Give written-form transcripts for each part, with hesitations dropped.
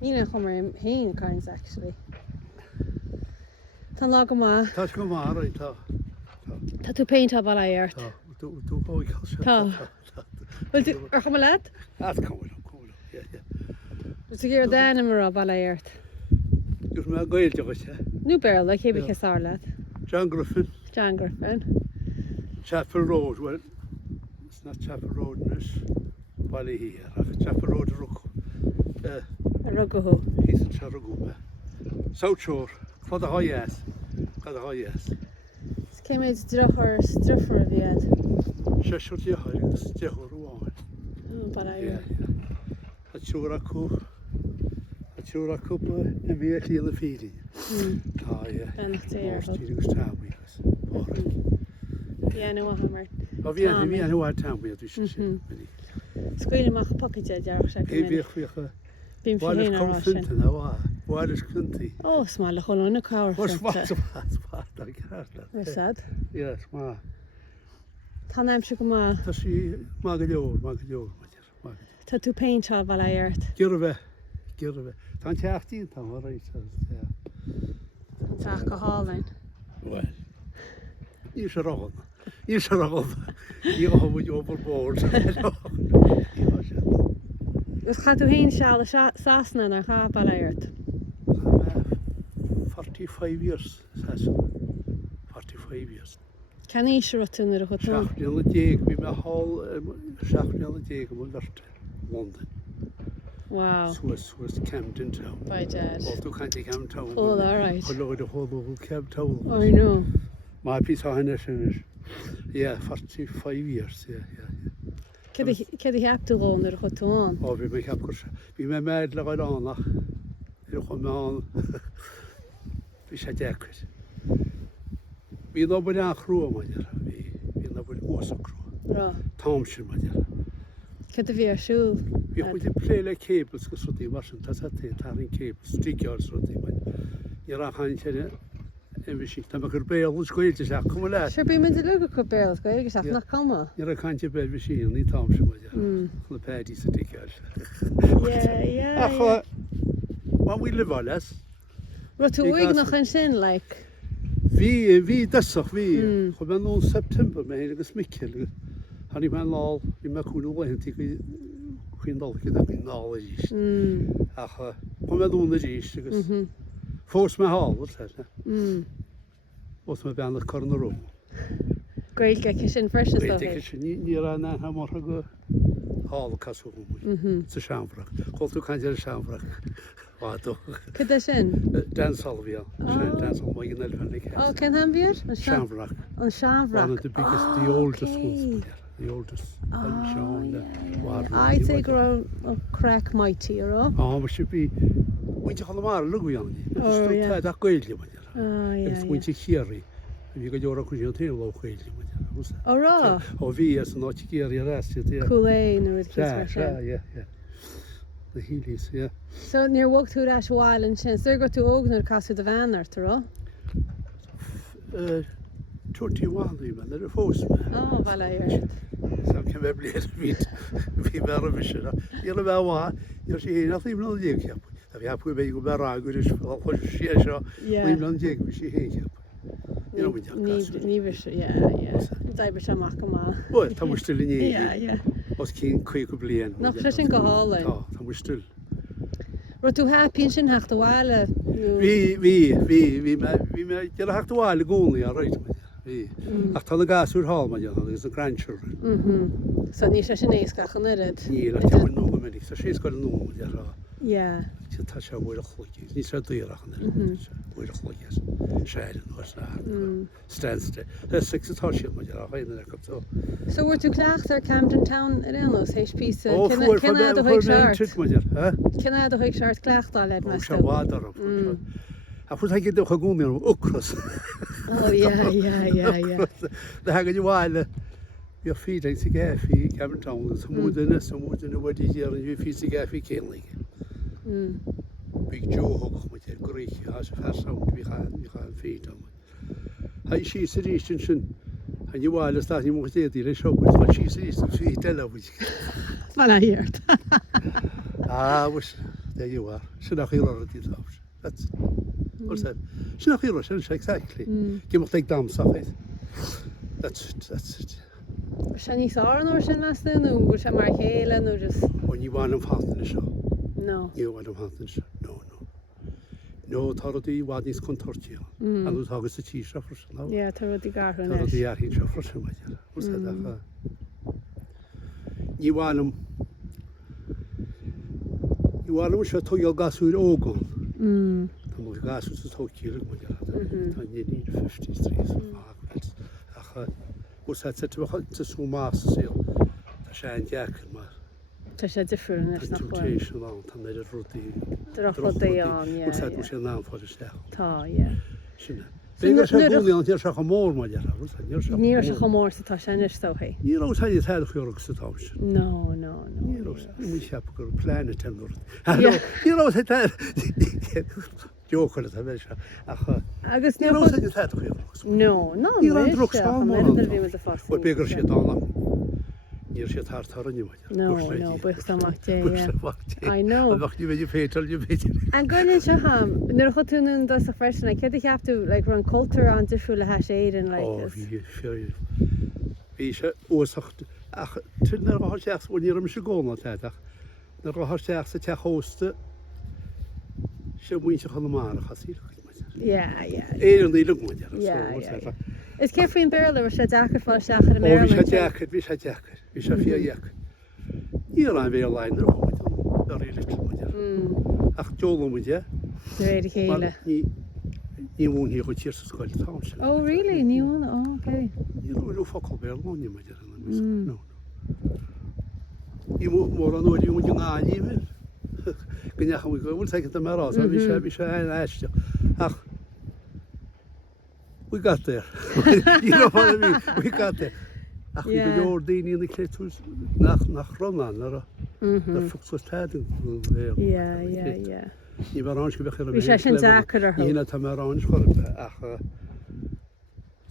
Níl an chumar hain carns actually. Tá lá go má. Tá go má right tá. Tá tú peint á bhla airt. Tá. Tú go Tá. Well tú ar chum leat? That's cool. Yeah. Tú gur dána mar á bhla airt. Gus me gael te gocha. Nú bear le chébe chasar leat. John Griffen, John Griffen. Chapel Road. Well, it's not Chapel Road, it's Valley here. Chapel Road Rook. A rugahu. He's in Charaguma. South Shore. Cad a yes. Céimiid strufar a bhíad. Sheshur Jehar, Jehor Wan. Bhla Yeah. airt. A Churaku. Immediately in the feeding. Ah, yeah. Benach téir. Most town we was. Bhíanú a hamar. Oh, yeah, we know what town we had. Scuile amach pockete dearach sé. Bím What is fihéin called ará sin. Finton now? What is Clinty? Ó, smá le choúna cáir. What's I Ar sad. Yes, ma. Tá naim se go má. Tá sí Magador. Tá tú peint á bhla airt. Girve. Tá teachtíí tá right. Tá go hálainn. Well. You should all. You have overboard. Gus cha tú hain seála sasna ar cha bhla airt. 45 years, says 45 years. Can í se rotún ar a chutún? Shachniel the Jake, we met hall, Shachniel the Jake, and we left London. Wow. Swiss Camden Town. By dad. All to County Camden Town. Oh, all right. Hello, the whole Camden Town. I know. My piece of finish. Yeah, 45 years, yeah. Cad í heaptú gón ar a chutún? Oh, we make up, we met mad like I don't know. You come on. We said, yeah, Chris. We know what our crew, my dear. We know what was a crew. Rá. Thompson, my dear. Cad a bhí ar siúl? We have to play like cables, because what they wasn't, that's at the tarring cables, street yards, what they went. You're a hand here, and we see them a good bail, let's go to say, come on, Sure, bí mynd a luga go béal, go agus ach nach cama. you're a kind of bed machine, Lee Thompson, my dear. The paddy's a dick yards. Yeah. When we live on us, Rá tú uig nach an sin, like. we dasach, we, when on September, man, it's Michael. Honey, man, all, you make who know anything, we know the knowledge. When we do the G's, because force my hall, what's that? What's my band of corner room? Great get sin fresh as Great though. kitchen, you ran that, how much ago? Hall castle. It's a shamrock. Call to kind of shamrock. What? Cad a sin? Dance Salvia. Dance on my elephant. Oh, can han bíar? Shamrock. An Shamrock. One of the biggest, the oldest ones. The oldest. I'd say grow crack mighty, or Oh, we should be. When you Connemara, look we on you. Oh, yeah. That gold, you yeah. when you hear it, you got your own low gold. Oh, rá. Oh, we as not here, the rest. Coolé nu with Yeah, kids yeah. The Heelys, yeah. So near walk through that while and since they go to Ogner Castle the Van or to 21 even, they're a force man. Oh, well, I heard. So can we believe it? We better wish it. You're about what? You're saying nothing on the cap. Have you put me go back, good is for share. Yeah. We don't take we see here. You know, we Níver, yeah. Daiber sem ach ma. Well, Tom was still in here. Yeah. Was keen quick oblivion. Nach sin go hálainn. Oh, Tom was still. Ro tú happy sin hecht bhile. We you're hacked a while ago, right? We. After the gas would haul, my young, is the grandchildren. So ní sé sin éis gachan irid. Yeah, I can't know the medic, so she's got to know, Yeah. She touch her with a clock. He said, do you reckon? With a clock, yes. Shade was that. Stands there's 6 touch it, my dear. I know that. So we're to Clacht or Camden Town in Ennos, HP. Oh, can I the hoik shart? Can I the hoik shart Clacht all that must have? I put I get the Hagunian Ukros. Oh, yeah. The Haggy while your feet, I think, Gaffy, Camden Town, some wood in us, some wood in the wood here, and your feet, Gaffy, can't like Big Joe Hook, with your Greek, as a fast sound, we can't feed them. I see sedition, and you are starting with the show, but she says to see tell her which. Well, I heard. Was there you are. Sin nach híra at the house. That's what's that? Sin nach híra, sin exactly. Give me take down stuff. That's it. Se ní áan or sin las nó go se mar chéile nó just When you want them hot in the show. no. You want them hot in the show. No. No, Tardy Wadis Contortia. And those August the cheese shuffers. Yeah, tá rudí gar Tardy Yahin shuffers. What's that? You want them. You want them to tell your gas with Ogon. The gas was to talk you. And you need 53. What's that to a small master seal? The shine jacket, man. Tá sé difriúil nes nach chuin. Temptation on, and they just wrote the. Tá chudaí an, What's that? What's your name for the staff? Tá, yeah. Bigger shaguli on your shakamore, my dear. Níor se chomór sa tá sé is tóchaí. You know, how you had a few of the house. No. You know, we have a good planet and you know, that joke on it. Agus You know, how you had a few. No, You don't look bhí small, was a fast. what bigger shit on. You're shit hard on you. No, buich samach dé, I know. I'm not you pay till you pay. And going se ham, nuair chu túnún das a fresin, like you have to like run culture an difriúil a haséid and like Oh, this. Bhí sé ósacht ach tu nar bh seach bhil níram se gcóna teach nar bh seach sa te hósta sé muinte Connemara chasí. Yeah. Éan í lug muide. Yeah. Is Griffen barrel or se dachar fá seach in Bhí Ireland. sé deachad, bhí sé fiach. Níl an bhé lein ar bhid ar í little muide. Ach jola muide. Réidir chéile. Ní mún hí chu tíir sa scoil tá. Oh really? Níl? Oh, okay. Ní rú focail béal ní muide. No. Í mór an óidí muide ngáí me. Gneach mu go bhfuil take the marás, bhí sé ein eiste. Ach we got there. You know what I mean? We got there. Ach, we got your daily in the kids nach Ronan, or the folks was tired. Yeah. You were on, you were Bhí sé sin dachar ar You thug. know, tam around, ach,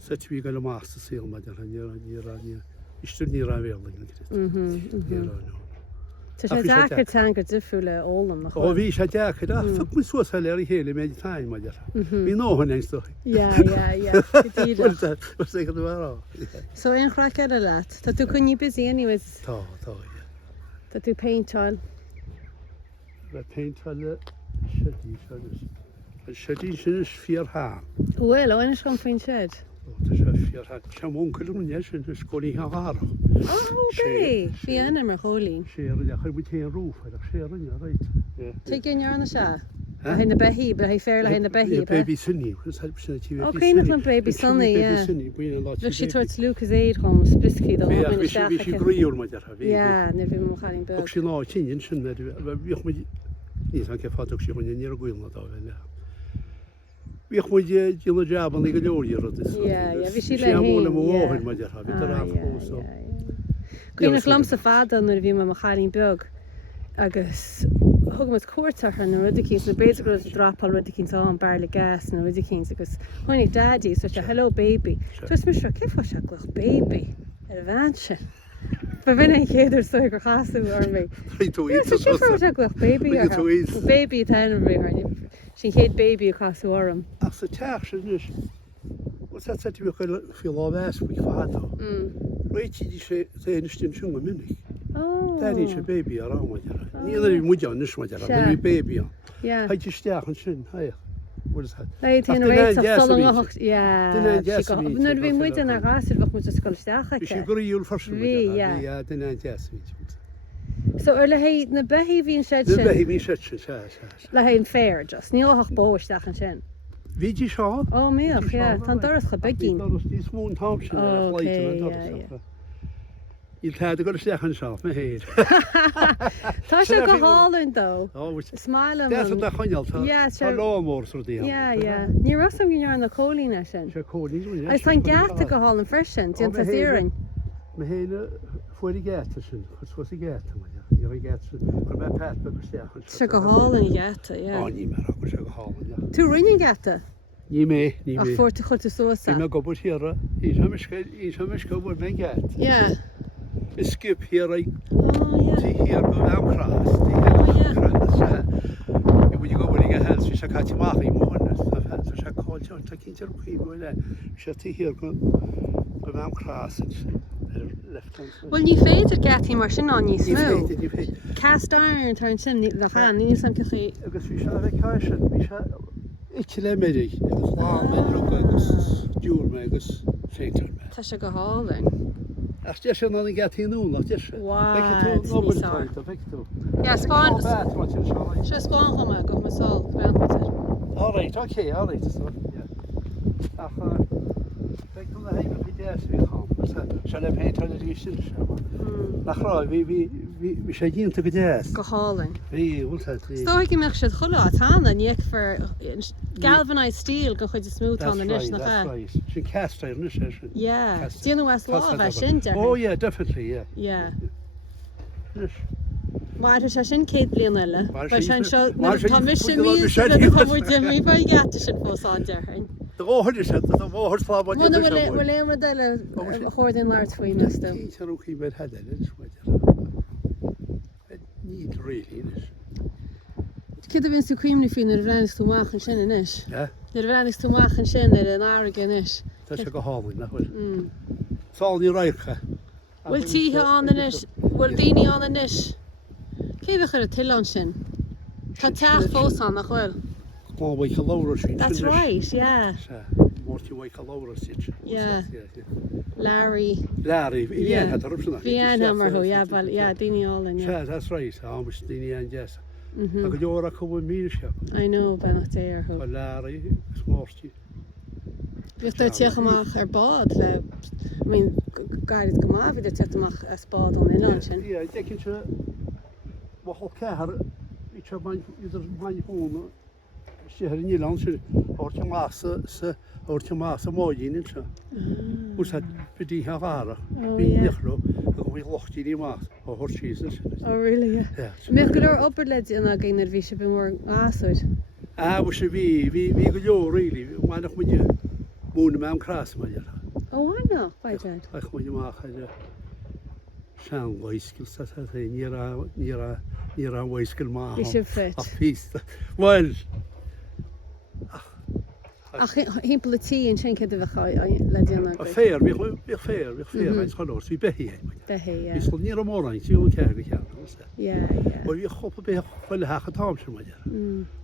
such we got a master seal, my dear, and you're stood near our building. Tá sé dachar tangar difriúil ólam nach Oh, we shall jacket. Ah, fuck me so salary here, many time, my dear. We know her next story. Yeah. What's that? What's that about? So in crackad a lot. Tá tú kunni busy anyways. Tá, Tá tú paint all. The paint for the shitty is fear ha. Well, I was going to shed. Fear ha. Some uncle and yes, and is calling her. Oh, okay. Fianna mar holy. Share the high roof, share in your right. Yeah. Take in your on the shah. In the behi, but I fair like in the behi. Baby Sunny. Okay, nothing baby Sunny, yeah. Look, she towards Lucas aid home, Splisky, the home in the shack. Yeah, never been having built. Actually, no, it's in that. He's like a photo she when you're going at all. We have a job and they go over here. Yeah, we see like Gwyn glams a fada nor fi ma charin beg agus hug mas cuairteach an rudikins na basic was drop al rudikins on barley gas na rudikins agus honig daddy so she hello baby just me sure kif was a baby advance but when I hear there's so go hasu or me baby ten she hate baby across the arm as a tax what's that said to me feel all this we father right you say instant chung minute daddy is a baby around with her neither much on this one the baby yeah I just and shin hi what is that Lei tin reit of sullang yeah no vi moet na gas wat moet skol staach ik gro jul first ja den jasmine so er le na behi vi shed the baby shed le hein fair just níl hach boisteach an sin Wie je shaw? Oh meer, ja, tan doras gebegin. Dat is die small township. Je had go to second shop, me head. Tá sé go hálainn though. Oh, smile. That's what the honeyal. Yeah, sure. Law more sort of. Yeah. Ní rasam gin ar na cholína sin. Sure, cholín. I san gata go hálainn freshen, tin ta sírin. Me hele voor die gata sin. Wat was die gata? You're gata. For my pet but second. Sé go hálainn gata, yeah. Oh, ní mar go sé go hálainn. Tú rinne gata. Ní me. Ach for te goed te sosa. Ní me go bus here. Is go bur me gata. Yeah. Skip here, right? Oh, yeah. See here, go down cross. se caite máach í mna se cáilte tá cinnte chuí bhile se tíhir go meam crás Well ní féidir gatí mar sin ná níos mó. ní fé. Cast iron tar an sin le chan ní sam cií. Agus bhí se bheith caiise bhí se itte le méidir agus lá méidir agus dúr me agus féintar me. Tá se go hálainn. Ach de se ná an gatíú nach de se. Ja Spáin se Spáin chuma go masá beantar. Alright, okay, alright. Ach, ik doe dat even bij deze weer gaan. Ze hebben geen televisie. Nach roi, wie zijn hier te gedees? Go hálainn. Wie, wat het? Sto ik me se chola tána níag for galvanized steel go chuid smooth an is nach That's right. Sin cast iron, is it? Yeah. Díana West Law bheith sin de. Oh yeah, definitely, yeah. Yeah. Yes. Mar se sin céad blian eile. Ba sin seo tá mis sin Mar mí sin- mí ba gata sin fósáin dearhain. De óhad is het, de óhad slá wat je Muna dus aan bhfuil éimre deile chóir in leir faoi mesto. Iets aan ook hier met het, dat is wat niet really, is. Cid a vín tú cuiimni fin ar bhreanis tú máchan sin in is. Ja, Ar bhreanis tú máchan sin ar an áragan is. dat is ook een halve, dat was. Zal niet rijken. Bhfuil títhe an in is, bhfuil daoine an in is. Céadh ar a tián sin. Tá teach fósán nach bhfuil. Gewoon wat je lauwer ziet. That's right, yeah. Wordt je wat je lauwer ziet. Yeah. Larry. Larry, Yeah. ja, het erop zo. Bhí anhamar thu, yeah, daoine álainn, yeah. Ja, that's right. Amos dini aan jazz. Ik had jaren komen meerschap. I know, benach déir thu. Van Larry, smoortje. Bhíoh tú teach amach ar bád le, gairid go má bhí teach amach as bád an inán sin. Ja, ik denk je, wat al keer, ik heb mijn gewoon. Ze hebben niet lang ze hoort je massa mooi in het. Hoe zat bij die gevaren? Wie niet geloof, dan wie locht je die maat, hoort je eens. Oh really, yeah. Ja. Mé go leor opperlid in a gin ar bhí se be mór áúid. Was je wie go really, maar nog moet je wonen met een kras maar ja. Oh no, baiid. Ik moet je maken je. Zijn wijskels dat het niet aan wijskel maar. Bhí se fit. Afvies. Wel. Ach hímpel a tí an sin cad a bheith le déanana. Fair, wij gaan ons, wie ben je? Behé, Is het niet een morgen, zie je kijken, ja. yeah. Maar wie gaat bij wel hagen taamse maar ja.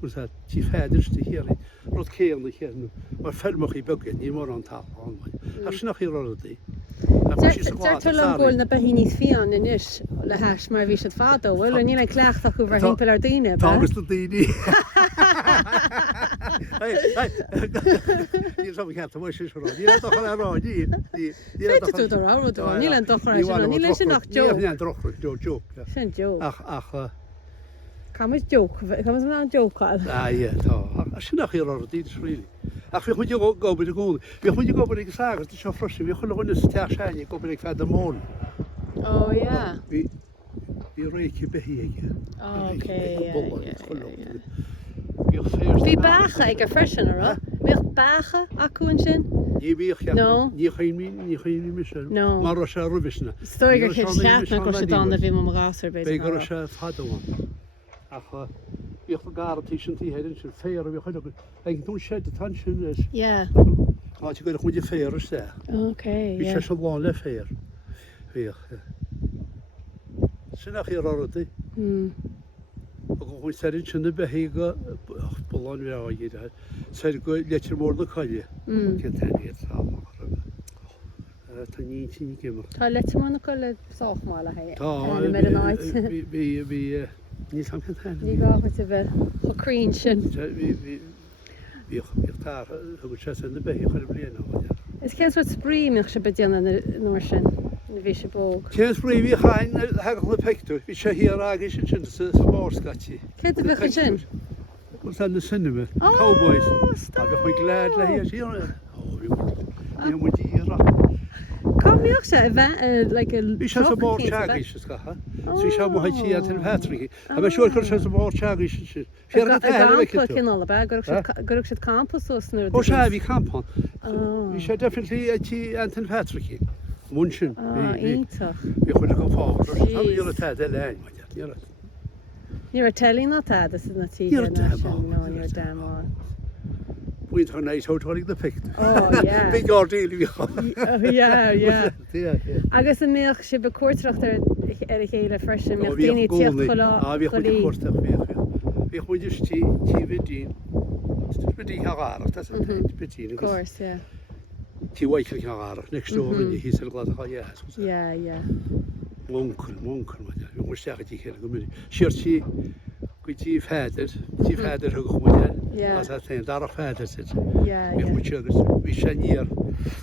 Dus dat die verder die hier, rot keel die hier, maar verder mag je bukken, niet meer aan tafel. Als je nog hier al die. Deirtar le ggóil na behí níos fián in is le heis mar bhí se fádó, bhfuil an níl cleachach go bhar hímpel ar daine. Thomas de Dini. Hier zou ik het mooi zijn. Die toch wel raar, die. Féidir tú do ráúdá, níl an dochar sin, níl sin nach Jo. joke. Ja, joke. Sin joke. Ach. Camas joke, camas an jokeáil. Ja, tá. Als je nog hier al die is really. Ach, we moeten go bij de goal. We moeten go bij de zaken. Het is zo frustig. We gaan gewoon eens ter zijn. Je komt bij de moon. Oh ja. Wie reik je bij hier? Oké. Wie bagen ik er fresh in hoor. Wie bagen acu en sin? Nie wie ja. No. Nie geen missen. No. Maar als er rubisne. Stoiger geen chat na go se dan dat we mam raser bij. Beger als hadden we. Ach, ik vergaar het is die heden zijn fair. We gaan ook. Ik doe shit de tension is. Ja. Als je goed je fair is daar. Oké. Is je zo lang le fair. Weer. Zijn nog hier al het. Ook zei je de beheger belang weer al je dat. Zei je let je worden kan je. Ik het het samen. Niet meer. Tá let man go le soachmála he. Tá Med an áit. Bí ní sam Ní gáha te bheith chorín sin. Bí tá go se an de be chu blian. Is cé wat spríach se bedéanana nóir sin na bhí se bóg. Cés brí hí chain ha le peú, hí sé hí agé sin sa mórscatí. Cé a bheith sin? an na sinime Cowboys a go chuig glad le hí sí mu íra. Comíoch se a bheith Bhí se a mór teagaí se gacha. Sí se mo haití an Patrick. A bheith siúr chu se a mór teagaí sin. cinál be gurh si campus nu. Ó se bhí campan. Bhí sé definitely atí an Patrick. Mun sin Ítach. bhí chuile go fá. Íra te lein. Ní a telí ná tá is na tí Níor damh nó níor dáá. Buint an éis hátáigh de picht. Oh, yeah. Big ádíil bhí. Yeah. Agus an méoch si be cuairtracht ar a chéile freisin me daoine tíocht bhí cholá chuid cuairteach bhí chuidir tí bhídín bidí cheáach tá bitíine course, yeah. tíhaich cheáach next door in hí gladá Yeah. Munkul bhí muisteach tí chéile go mí. Siir tí go tí féidir a chuide Yeah. as té dar féidir si. Yeah. agus bhí sé níor.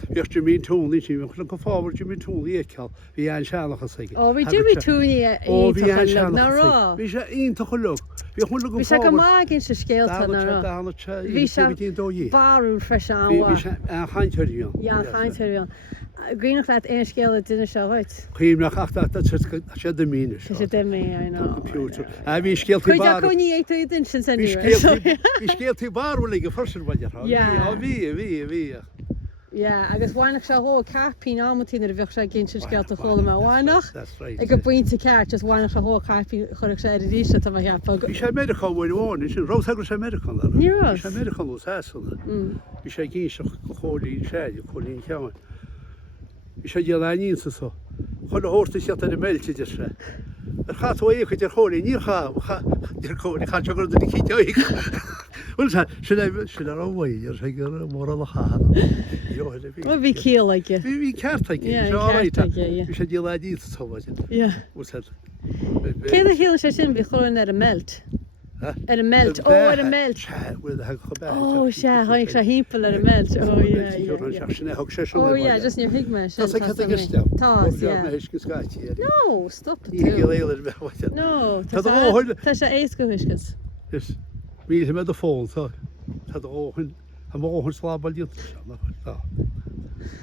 Bhíocht mín túlaí tí chu go fáhar tí mín túlaí éceáil hí an seanachas ige. Oh, bhí Jimmy túní bhí an ná rá. Bhí sé ionta chu lug. Bhí chun go Bhí se go máginn se scéalta ná rá. Bhí se dóí. barú freis an Bhí bhá. sé an chainteíon. Ja, chainteir. Greenach leat éon scéile duine se bhait. Chuím nach sé de míine Tá sé dé mé computer. A bhí scéaltaí Chuid bar. chuní é den sin san Bhí scéaltaí barhfuil go forsin baidir. Yeah. Bhí. Ja, agus bhainach se hó capí ámatí ar bheh se ginn sin scéalta chola me bháinach. That's right. Ag go buinte ceart just bhainach a hó capí chuireh sé ríiste tá heappa. Bhí sé American bhfuil sin Rosagur sé American. Ní rás? Sé American ús hesanna. Bhí sé gíiseach go chólíí sé cholín ceáin. Bhí sé dé leín sa chun a hórta sé ar méilte sé. Ar cható é chuid ar cholaí ní cóí chategur na cíteigh. Bhil sin ar bhhaid ar sé gur mór le cha. Well, bhí cíal aige. Bhí ceartta bhí sé dé leí táhaid. Cé a héann sé sin bhí cholann ar a melt. Ar a melt, ar a melt. Oh, sé, haig sé hímpel ar a melt. Oh, yeah, just near higme. No, stop it. No, tá sé éis go huiscas. Bhí me a fáil Tá óhann a móhann slábalíon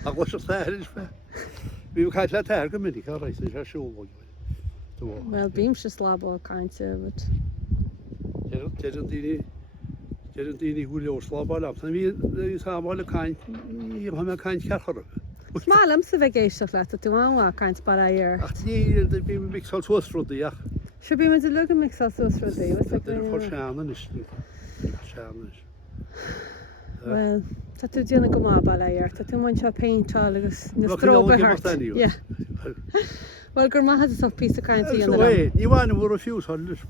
a go se is fe. Bhí caiit le teir go minic a rééis sé siúlhaid. Well, bím se slábá caiinte, but... an daoine bhúil slábáil am. Bhí sábáil caiint í me caiint cearchar. Málam sa bheith géisteach le a tú anhá caiint bara dhéir. Ach ní bí mixáil tuasrúdaíach. Se bí me de lu mixá súsra daí. chu seanan is. Well, tá tú déanana go má bail dhéir, tá tú man seo peintá agus na stróbehart. Well, gur maithe is pí a caiintí an. Ní bhhaine bhór a fiúsáil leis